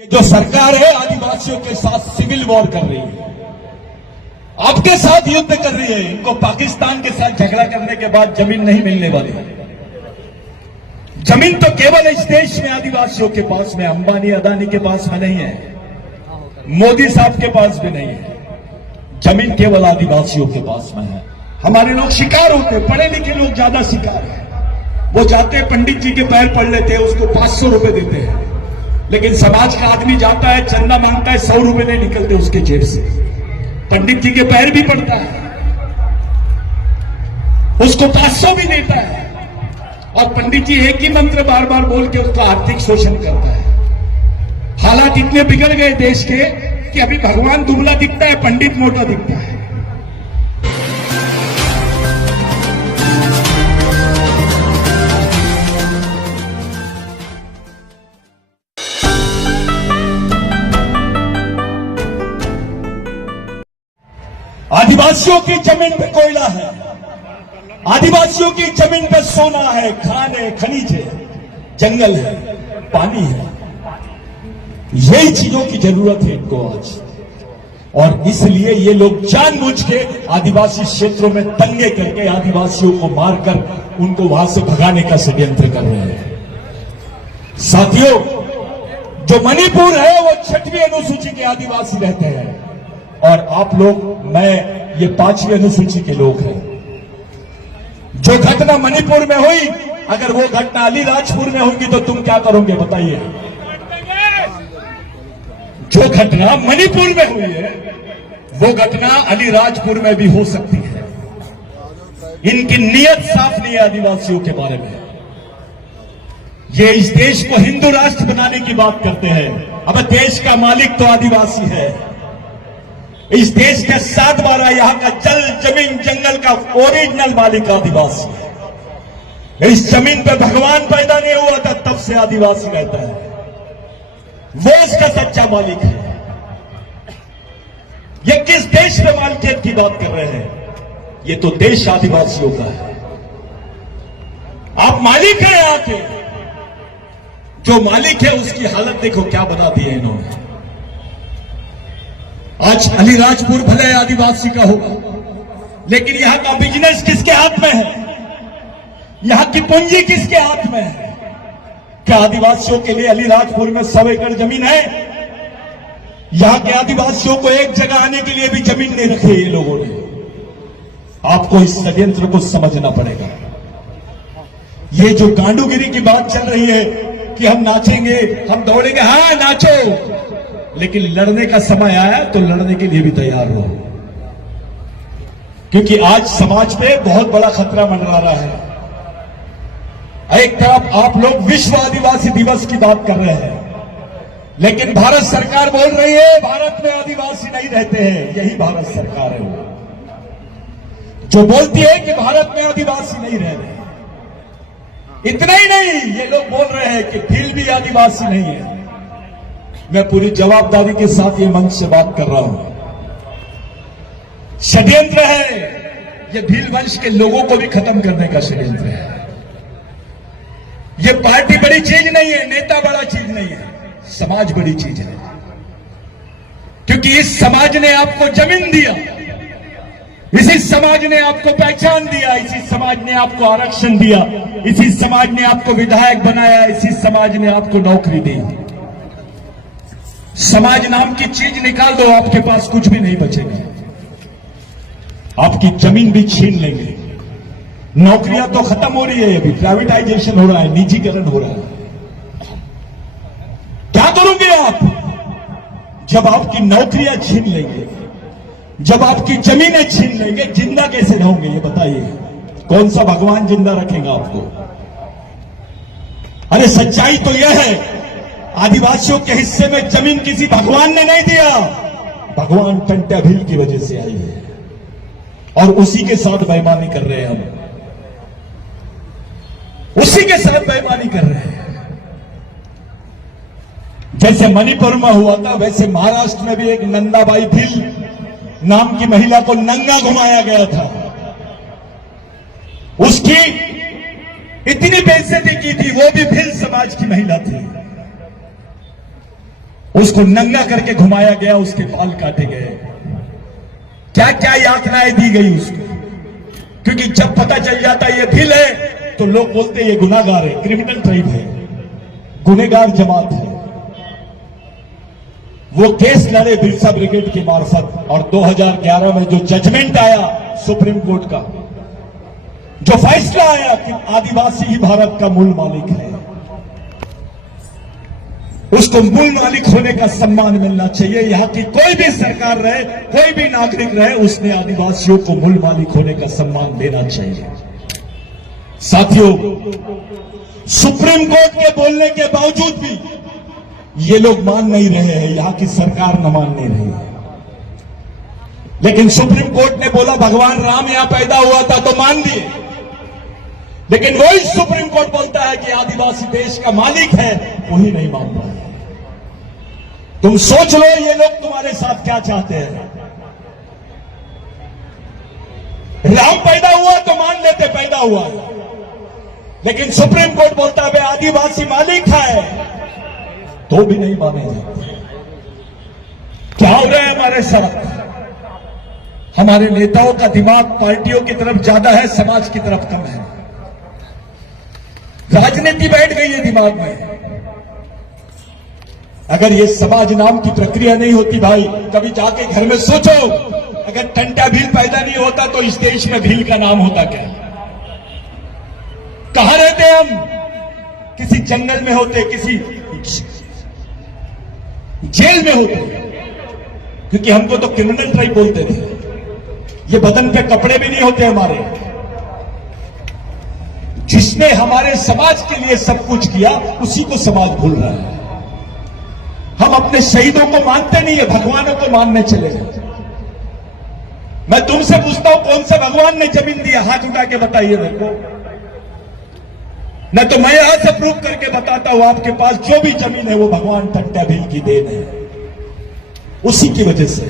ये जो सरकार है आदिवासियों के साथ सिविल वॉर कर रही है, आपके साथ युद्ध कर रही है। इनको पाकिस्तान के साथ झगड़ा करने के बाद जमीन नहीं मिलने वाली। जमीन तो केवल इस देश में आदिवासियों के पास में, अंबानी अदानी के पास में नहीं है, मोदी साहब के पास भी नहीं है। जमीन केवल आदिवासियों के पास में है। हमारे लोग शिकार होते, पढ़े लिखे लोग ज्यादा शिकार है। वो जाते हैं पंडित जी के पैर पड़ लेते हैं, उसको 500 रुपए देते हैं। लेकिन समाज का आदमी जाता है, चंदा मांगता है, 100 रुपए नहीं निकलते उसके जेब से। पंडित जी के पैर भी पड़ता है, उसको 500 भी देता है। और पंडित जी एक ही मंत्र बार बार बोल के उसका आर्थिक शोषण करता है। हालात इतने बिगड़ गए देश के कि अभी भगवान दुबला दिखता है, पंडित मोटा दिखता है। आदिवासियों की जमीन पे कोयला है, आदिवासियों की जमीन पे सोना है, खान है, खनिज है, जंगल है, पानी है। यही चीजों की जरूरत है इनको आज। और इसलिए ये लोग जानबूझ के आदिवासी क्षेत्रों में दंगे करके आदिवासियों को मारकर उनको वहां से भगाने का षड्यंत्र कर रहे हैं। साथियों, जो मणिपुर है वो 6वीं अनुसूची के आदिवासी रहते हैं और आप लोग, मैं, ये 5वीं अनुसूची के लोग हैं। जो घटना मणिपुर में हुई, अगर वो घटना अलीराजपुर में होगी तो तुम क्या करोगे बताइए? जो घटना मणिपुर में हुई है वो घटना अलीराजपुर में भी हो सकती है। इनकी नीयत साफ नहीं है आदिवासियों के बारे में। ये इस देश को हिंदू राष्ट्र बनाने की बात करते हैं। अब देश का मालिक तो आदिवासी है। इस देश के 7/12 यहां का जल, जमीन, जंगल का ओरिजिनल मालिक आदिवासी है। इस जमीन पे भगवान पैदा नहीं हुआ था, तब से आदिवासी रहता है। वो इसका सच्चा मालिक है। ये किस देश में मालिकियत की बात कर रहे हैं? ये तो देश आदिवासियों का है। आप मालिक हैं यहां के। जो मालिक है उसकी हालत देखो क्या बना दी है इन्होंने। आज अलीराजपुर भले आदिवासी का होगा, लेकिन यहां का बिजनेस किसके हाथ में है? यहां की पूंजी किसके हाथ में है? क्या आदिवासियों के लिए अलीराजपुर में 100 एकड़ जमीन है? यहां के आदिवासियों को एक जगह आने के लिए भी जमीन नहीं रखी ये लोगों ने। आपको इस षड्यंत्र को समझना पड़ेगा। ये जो गांडूगिरी की बात चल रही है कि हम नाचेंगे, हम दौड़ेंगे, हाँ नाचो, लेकिन लड़ने का समय आया तो लड़ने के लिए भी तैयार हो। क्योंकि आज समाज पे बहुत बड़ा खतरा मंडरा रहा है। एक तरफ आप लोग विश्व आदिवासी दिवस की बात कर रहे हैं, लेकिन भारत सरकार बोल रही है भारत में आदिवासी नहीं रहते हैं। यही भारत सरकार है वो जो बोलती है कि भारत में आदिवासी नहीं रह रहे। इतना ही नहीं, ये लोग बोल रहे हैं कि भील भी आदिवासी नहीं है। मैं पूरी जवाबदारी के साथ ये मंच से बात कर रहा हूं। षड्यंत्र है, ये भील वंश के लोगों को भी खत्म करने का षड्यंत्र है। ये पार्टी बड़ी चीज नहीं है, नेता बड़ा चीज नहीं है, समाज बड़ी चीज है। क्योंकि इस समाज ने आपको जमीन दिया, इसी समाज ने आपको पहचान दिया, इसी समाज ने आपको आरक्षण दिया, इसी समाज ने आपको विधायक बनाया, इसी समाज ने आपको नौकरी दी। समाज नाम की चीज निकाल दो, आपके पास कुछ भी नहीं बचेगा। आपकी जमीन भी छीन लेंगे। नौकरियां तो खत्म हो रही है, अभी प्राइवेटाइजेशन हो रहा है, निजीकरण हो रहा है। क्या करोगे आप जब आपकी नौकरियां छीन लेंगे, जब आपकी जमीनें छीन लेंगे? जिंदा कैसे रहोगे ये बताइए? कौन सा भगवान जिंदा रखेगा आपको? अरे सच्चाई तो यह है, आदिवासियों के हिस्से में जमीन किसी भगवान ने नहीं दिया। भगवान टंट्या भील की वजह से आई है और उसी के साथ बेईमानी कर रहे हैं हम, उसी के साथ बेईमानी कर रहे हैं। जैसे मणिपुर में हुआ था, वैसे महाराष्ट्र में भी एक नंदाबाई भील नाम की महिला को नंगा घुमाया गया था। उसकी इतनी बेइज्जती की थी, वो भी भील समाज की महिला थी। उसको नंगा करके घुमाया गया, उसके बाल काटे गए, क्या क्या यातनाएं दी गई उसको। क्योंकि जब पता चल जाता ये भिल है तो लोग बोलते ये गुनाहगार है, क्रिमिनल ट्राइब है, गुनेगार जमात है। वो केस लड़े बिरसा ब्रिगेड की मार्फत, और 2011 में जो जजमेंट आया सुप्रीम कोर्ट का, जो फैसला आया कि आदिवासी ही भारत का मूल मालिक है, उसको मूल मालिक होने का सम्मान मिलना चाहिए। यहां की कोई भी सरकार रहे, कोई भी नागरिक रहे, उसने आदिवासियों को मूल मालिक होने का सम्मान देना चाहिए। साथियों, सुप्रीम कोर्ट के बोलने के बावजूद भी ये लोग मान नहीं रहे हैं, यहां की सरकार न मान नहीं रही है। लेकिन सुप्रीम कोर्ट ने बोला भगवान राम यहां पैदा हुआ था तो मान दिए, लेकिन वही सुप्रीम कोर्ट बोलता है कि आदिवासी देश का मालिक है, वही नहीं मान रहा है। तुम सोच लो ये लोग तुम्हारे साथ क्या चाहते हैं। राम पैदा हुआ तो मान लेते पैदा हुआ, लेकिन सुप्रीम कोर्ट बोलता है आदिवासी मालिक है तो भी नहीं माने जाते। क्या हो रहा है हमारे साथ? हमारे नेताओं का दिमाग पार्टियों की तरफ ज्यादा है, समाज की तरफ कम है। राजनीति बैठ गई है दिमाग में। अगर ये समाज नाम की प्रक्रिया नहीं होती भाई, कभी जाके घर में सोचो, अगर टंटा भील पैदा नहीं होता तो इस देश में भील का नाम होता क्या? कहां रहते हम? किसी जंगल में होते, किसी जेल में होते, क्योंकि हमको तो क्रिमिनल ट्राइब बोलते थे। ये बदन पे कपड़े भी नहीं होते हमारे। जिसने हमारे समाज के लिए सब कुछ किया उसी को समाज भूल रहा है। हम अपने शहीदों को मानते नहीं है, भगवानों को मानने चले गए। मैं तुमसे पूछता हूं कौन से भगवान ने जमीन दिया? हाथ उठा के बताइए मेरे को। न तो मैं यहां से प्रूव करके बताता हूं आपके पास जो भी जमीन है वो भगवान टंटा भील की देन है, उसी की वजह से।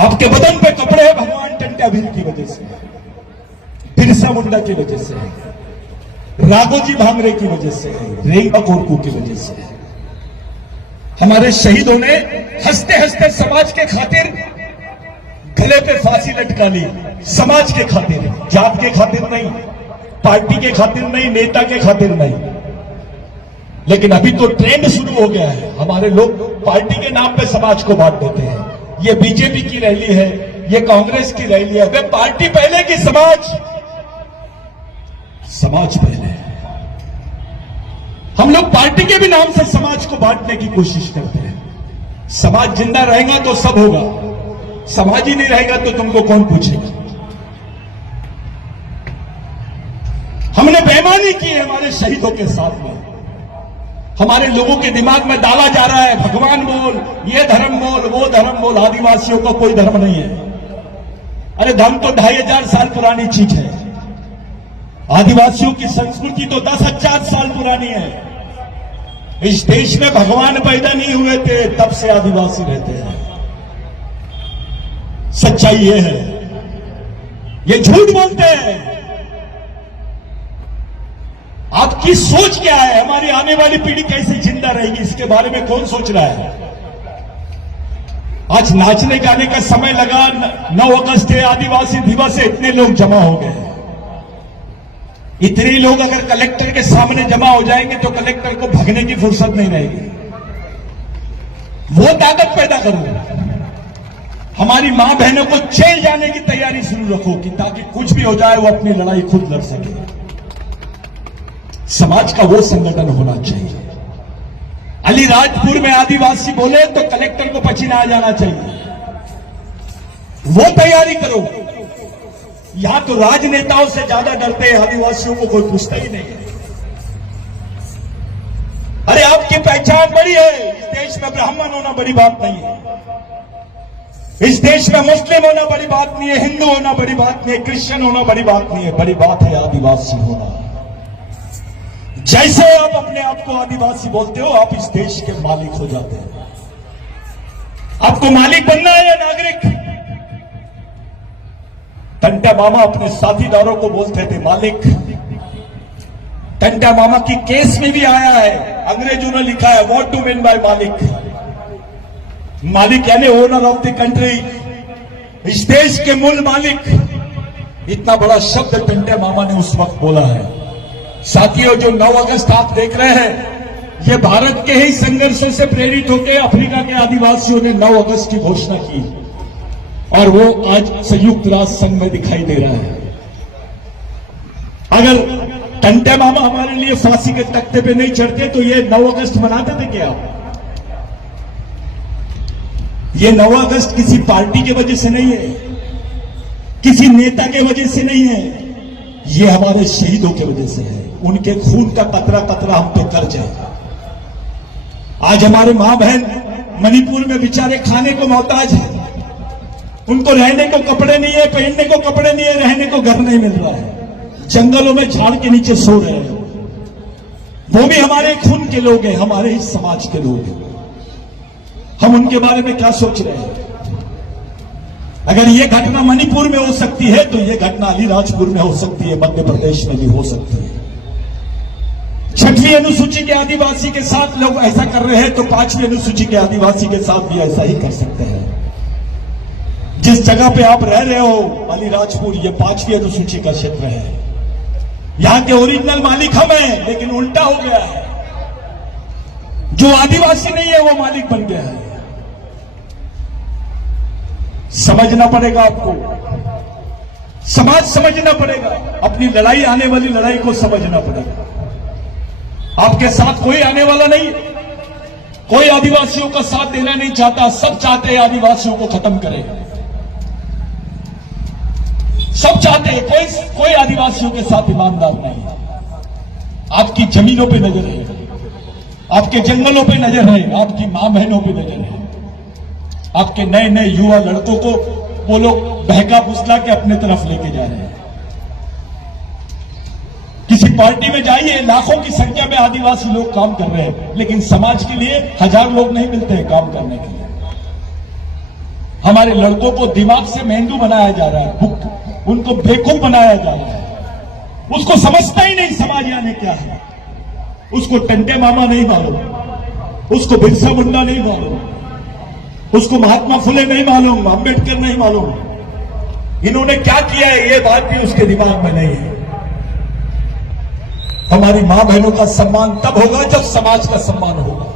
आपके बदन पे कपड़े हैं भगवान टंटा भील की वजह से, बिरसा मुंडा की वजह से, राघोजी भांगरे की वजह से, रेंगा कोरकू की वजह से। हमारे शहीदों ने हंसते हंसते समाज के खातिर गले पे फांसी लटका ली, समाज के खातिर, जात के खातिर नहीं, पार्टी के खातिर नहीं, नेता के खातिर नहीं। लेकिन अभी तो ट्रेंड शुरू हो गया है, हमारे लोग पार्टी के नाम पे समाज को बांट देते हैं। ये बीजेपी की रैली है, ये कांग्रेस की रैली है। वे पार्टी पहले की समाज पहले। हम लोग पार्टी के भी नाम से समाज को बांटने की कोशिश करते हैं। समाज जिंदा रहेगा तो सब होगा, समाज ही नहीं रहेगा तो तुमको कौन पूछेगा? हमने बेईमानी की है हमारे शहीदों के साथ में। हमारे लोगों के दिमाग में डाला जा रहा है भगवान बोल, ये धर्म बोल, वो धर्म बोल। आदिवासियों का कोई धर्म नहीं है। अरे धर्म तो 2500 साल पुरानी चीज है। आदिवासियों की संस्कृति तो 10,000 साल पुरानी है। इस देश में भगवान पैदा नहीं हुए थे तब से आदिवासी रहते हैं। सच्चाई ये है, ये झूठ बोलते हैं। आपकी सोच क्या है? हमारी आने वाली पीढ़ी कैसे जिंदा रहेगी, इसके बारे में कौन सोच रहा है? आज नाचने गाने का समय लगा, 9 अगस्त है, आदिवासी दिवस है, इतने लोग जमा हो गए। इतने लोग अगर कलेक्टर के सामने जमा हो जाएंगे तो कलेक्टर को भगने की फुर्सत नहीं रहेगी। वो ताकत पैदा करो। हमारी मां बहनों को जेल जाने की तैयारी शुरू रखो कि ताकि कुछ भी हो जाए वो अपनी लड़ाई खुद लड़ सके। समाज का वो संगठन होना चाहिए। अलीराजपुर में आदिवासी बोले तो कलेक्टर को पसीना आ जाना चाहिए। वो तैयारी करो। यहां तो राजनेताओं से ज्यादा डरते हैं, आदिवासियों को कोई पूछता ही नहीं है। अरे आपकी पहचान बड़ी है। इस देश में ब्राह्मण होना बड़ी बात नहीं है। इस देश में मुस्लिम होना बड़ी बात नहीं है, हिंदू होना बड़ी बात नहीं है, क्रिश्चियन होना बड़ी बात नहीं है। बड़ी बात है आदिवासी होना। जैसे आप अपने आप को आदिवासी बोलते हो, आप इस देश के मालिक हो जाते हैं। आपको मालिक बनना है या नागरिक? टंटा मामा अपने साथीदारों को बोलते थे मालिक, टंटा मामा की केस में भी आया है, अंग्रेजों ने लिखा है व्हाट टू मीन बाय मालिक। मालिक यानी ओनर ऑफ द कंट्री, इस देश के मूल मालिक। इतना बड़ा शब्द टंटा मामा ने उस वक्त बोला है। साथियों, जो 9 अगस्त आप देख रहे हैं, ये भारत के ही संघर्षों से प्रेरित होकर अफ्रीका के आदिवासियों ने 9 अगस्त की घोषणा की और वो आज संयुक्त राष्ट्र संघ में दिखाई दे रहा है। अगर टंटा मामा हमारे लिए फांसी के तख्ते पे नहीं चढ़ते तो ये 9 अगस्त मनाते थे क्या? ये 9 अगस्त किसी पार्टी की वजह से नहीं है, किसी नेता के वजह से नहीं है, ये हमारे शहीदों की वजह से है। उनके खून का कतरा कतरा हम पे कर्ज है। आज हमारे मां बहन मणिपुर में बेचारे खाने को मोहताज है, उनको रहने को कपड़े नहीं है, पहनने को कपड़े नहीं है, रहने को घर नहीं मिल रहा है, जंगलों में झाड़ के नीचे सो रहे हैं। वो भी हमारे खून के लोग हैं, हमारे ही समाज के लोग हैं। हम उनके बारे में क्या सोच रहे हैं? अगर ये घटना मणिपुर में हो सकती है तो ये घटना अलीराजपुर में हो सकती है, मध्य प्रदेश में भी हो सकती है। 6वीं अनुसूची के आदिवासी के साथ लोग ऐसा कर रहे हैं तो 5वीं अनुसूची के आदिवासी के साथ भी ऐसा ही कर सकते हैं। जिस जगह पे आप रह रहे हो अलीराजपुर, ये 5वीं अनुसूची का क्षेत्र है। यहां के ओरिजिनल मालिक हम हैं, लेकिन उल्टा हो गया है। जो आदिवासी नहीं है वो मालिक बन गया है। समझना पड़ेगा आपको, समाज समझना पड़ेगा, अपनी लड़ाई, आने वाली लड़ाई को समझना पड़ेगा। आपके साथ कोई आने वाला नहीं, कोई आदिवासियों का साथ देना नहीं चाहता। सब चाहते हैं आदिवासियों को खत्म करें, सब चाहते हैं, कोई आदिवासियों के साथ ईमानदार नहीं है। आपकी जमीनों पे नजर है, आपके जंगलों पे नजर है, आपकी मां बहनों पे नजर है। आपके नए नए युवा लड़कों को वो लोग बहका फुसला के अपने तरफ लेके जा रहे हैं। किसी पार्टी में जाइए, लाखों की संख्या में आदिवासी लोग काम कर रहे हैं, लेकिन समाज के लिए 1000 लोग नहीं मिलते हैं काम करने के लिए। हमारे लड़कों को दिमाग से मेंदू बनाया जा रहा है, उनको बेवकूफ बनाया जा रहा है। उसको समझता ही नहीं समाज यानी क्या है। उसको टंटे मामा नहीं मालूम, उसको बिरसा मुंडा नहीं मालूम, उसको महात्मा फुले नहीं मालूम, अंबेडकर नहीं मालूम। इन्होंने क्या किया है ये बात भी उसके दिमाग में नहीं है। हमारी मां बहनों का सम्मान तब होगा जब समाज का सम्मान होगा।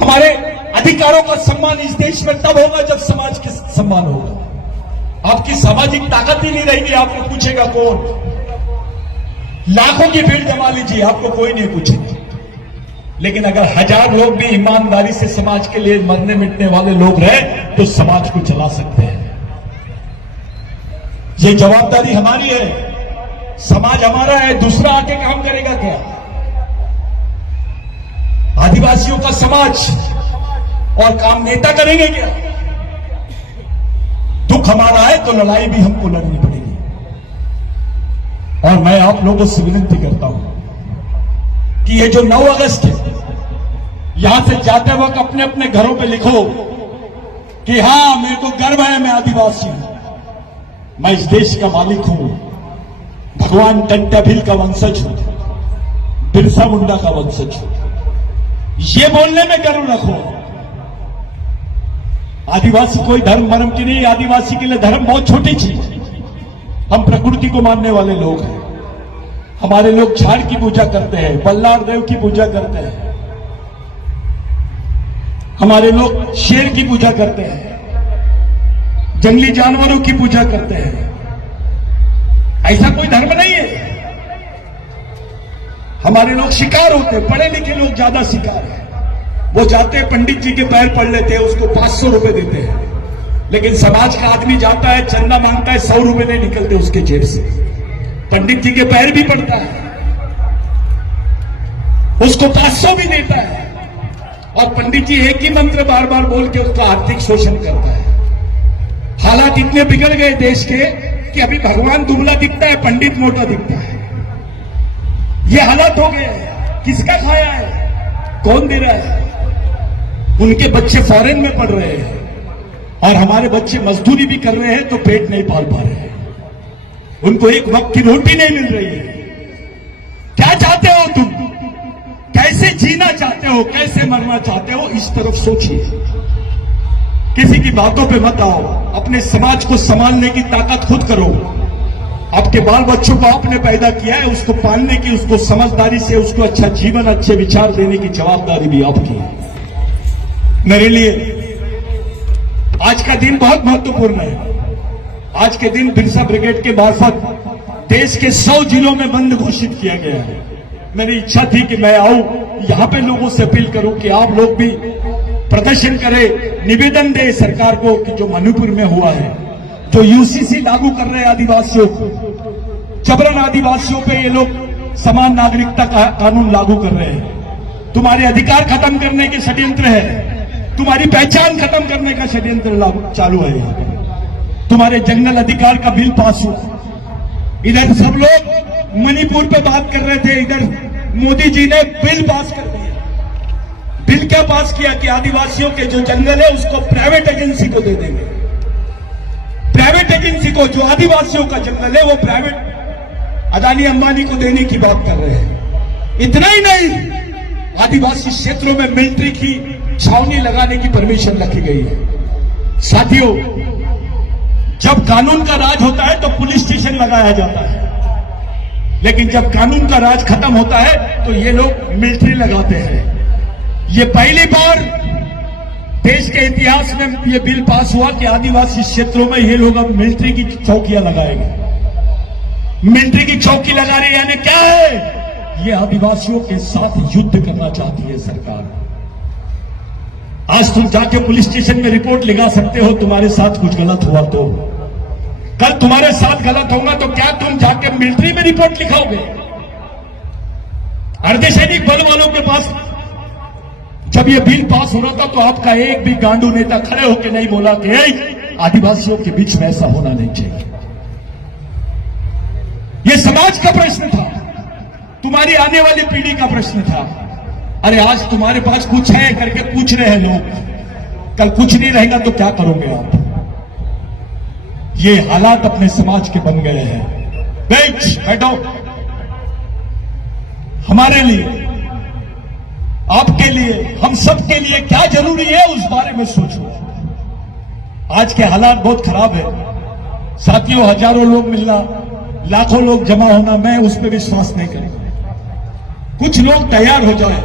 हमारे अधिकारों का सम्मान इस देश में तब होगा जब समाज के सम्मान होगा। आपकी सामाजिक ताकत ही नहीं रहेगी, आपको पूछेगा कौन? लाखों की भीड़ जमा लीजिए, आपको कोई नहीं पूछेगा। लेकिन अगर 1000 लोग भी ईमानदारी से समाज के लिए मरने मिटने वाले लोग रहे तो समाज को चला सकते हैं। ये जवाबदारी हमारी है, समाज हमारा है, दूसरा आके काम करेगा क्या? आदिवासियों का समाज और काम नेता करेंगे क्या? दुख हमारा है तो लड़ाई भी हमको लड़नी पड़ेगी। और मैं आप लोगों से विनती करता हूं कि ये जो 9 अगस्त है, यहां से जाते वक्त अपने अपने घरों पे लिखो कि हां, मेरे को गर्व है, मैं आदिवासी हूं, मैं इस देश का मालिक हूं, भगवान टंटा भील का वंशज हूं, बिरसा मुंडा का वंशज हूं। ये बोलने में गर्व रखो। आदिवासी कोई धर्म भरम की नहीं, आदिवासी के लिए धर्म बहुत छोटी चीज। हम प्रकृति को मानने वाले लोग हैं। हमारे लोग झाड़ की पूजा करते हैं, बल्लार देव की पूजा करते हैं, हमारे लोग शेर की पूजा करते हैं, जंगली जानवरों की पूजा करते हैं। ऐसा कोई धर्म नहीं है। हमारे लोग शिकार होते हैं, पढ़े लिखे लोग ज्यादा शिकार है। वो जाते हैं पंडित जी के पैर पड़ लेते हैं, उसको 500 रुपए देते हैं। लेकिन समाज का आदमी जाता है, चंदा मांगता है, 100 रुपए नहीं निकलते उसके जेब से। पंडित जी के पैर भी पड़ता है, उसको 500 भी देता है, और पंडित जी एक ही मंत्र बार बार बोल के उसका आर्थिक शोषण करता है। हालात इतने बिगड़ गए देश के कि अभी भगवान दुबला दिखता है, पंडित मोटा दिखता है। ये हालात हो गए हैं। किसका खाया है? कौन दे रहा है? उनके बच्चे फॉरेन में पढ़ रहे हैं और हमारे बच्चे मजदूरी भी कर रहे हैं तो पेट नहीं पाल पा रहे हैं। उनको एक वक्त की रोटी नहीं मिल रही है। क्या चाहते हो तुम, कैसे जीना चाहते हो, कैसे मरना चाहते हो, इस तरफ सोचिए। किसी की बातों पे मत आओ। अपने समाज को संभालने की ताकत खुद करो। आपके बाल बच्चों को आपने पैदा किया है, उसको पालने की, उसको समझदारी से उसको अच्छा जीवन, अच्छे विचार देने की जवाबदारी भी आपकी है। मेरे लिए आज का दिन बहुत महत्वपूर्ण है। आज के दिन बिरसा ब्रिगेड के मार्फत देश के 100 जिलों में बंद घोषित किया गया है। मेरी इच्छा थी कि मैं आऊं, यहां पे लोगों से अपील करूं कि आप लोग भी प्रदर्शन करें, निवेदन दे सरकार को कि जो मणिपुर में हुआ है, जो यूसीसी लागू कर रहे हैं आदिवासियों को, जबरन आदिवासियों पे ये लोग समान नागरिकता का कानून लागू कर रहे हैं। तुम्हारे अधिकार खत्म करने के षड्यंत्र है, तुम्हारी पहचान खत्म करने का षड्यंत्र चालू है। यहाँ पे तुम्हारे जंगल अधिकार का बिल पास हुआ, इधर सब लोग मणिपुर पे बात कर रहे थे, इधर मोदी जी ने बिल पास कर दिया। बिल क्या पास किया कि आदिवासियों के जो जंगल है उसको प्राइवेट एजेंसी को दे देंगे। प्राइवेट एजेंसी को, जो आदिवासियों का जंगल है वो प्राइवेट अदानी अंबानी को देने की बात कर रहे हैं। इतना ही नहीं, आदिवासी क्षेत्रों में मिलिट्री की छावनी लगाने की परमिशन रखी गई है। साथियों, जब कानून का राज होता है तो पुलिस स्टेशन लगाया जाता है, लेकिन जब कानून का राज खत्म होता है तो ये लोग मिलिट्री लगाते हैं। ये पहली बार देश के इतिहास में ये बिल पास हुआ कि आदिवासी क्षेत्रों में ये लोग अब मिलिट्री की चौकियां लगाएंगे। मिलिट्री की चौकी लगा रही है, यानी क्या है? ये आदिवासियों के साथ युद्ध करना चाहती है सरकार। आज तुम जाके पुलिस स्टेशन में रिपोर्ट लिखा सकते हो तुम्हारे साथ कुछ गलत हुआ तो, कल तुम्हारे साथ गलत होगा तो क्या तुम जाके मिलिट्री में रिपोर्ट लिखाओगे? अर्धसैनिक बल वालों के पास जब ये बिल पास हो रहा था तो आपका एक भी गांडू नेता खड़े होकर नहीं बोला कि आदिवासियों के बीच में ऐसा होना नहीं चाहिए। ये समाज का प्रश्न था, तुम्हारी आने वाली पीढ़ी का प्रश्न था। अरे आज तुम्हारे पास कुछ है करके पूछ रहे हैं लोग, कल कुछ नहीं रहेगा तो क्या करोगे आप? ये हालात अपने समाज के बन गए हैं। बैठो, हमारे लिए, आपके लिए, हम सबके लिए क्या जरूरी है उस बारे में सोचो। आज के हालात बहुत खराब है साथियों। हजारों लोग मिलना, लाखों लोग जमा होना, मैं उस पर विश्वास नहीं करूंगा। कुछ लोग तैयार हो जाए,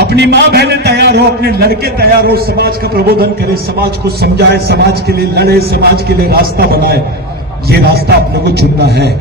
अपनी मां बहनें तैयार हो, अपने लड़के तैयार हो, समाज का प्रबोधन करे, समाज को समझाए, समाज के लिए लड़े, समाज के लिए रास्ता बनाए। ये रास्ता अपने को चुनना है।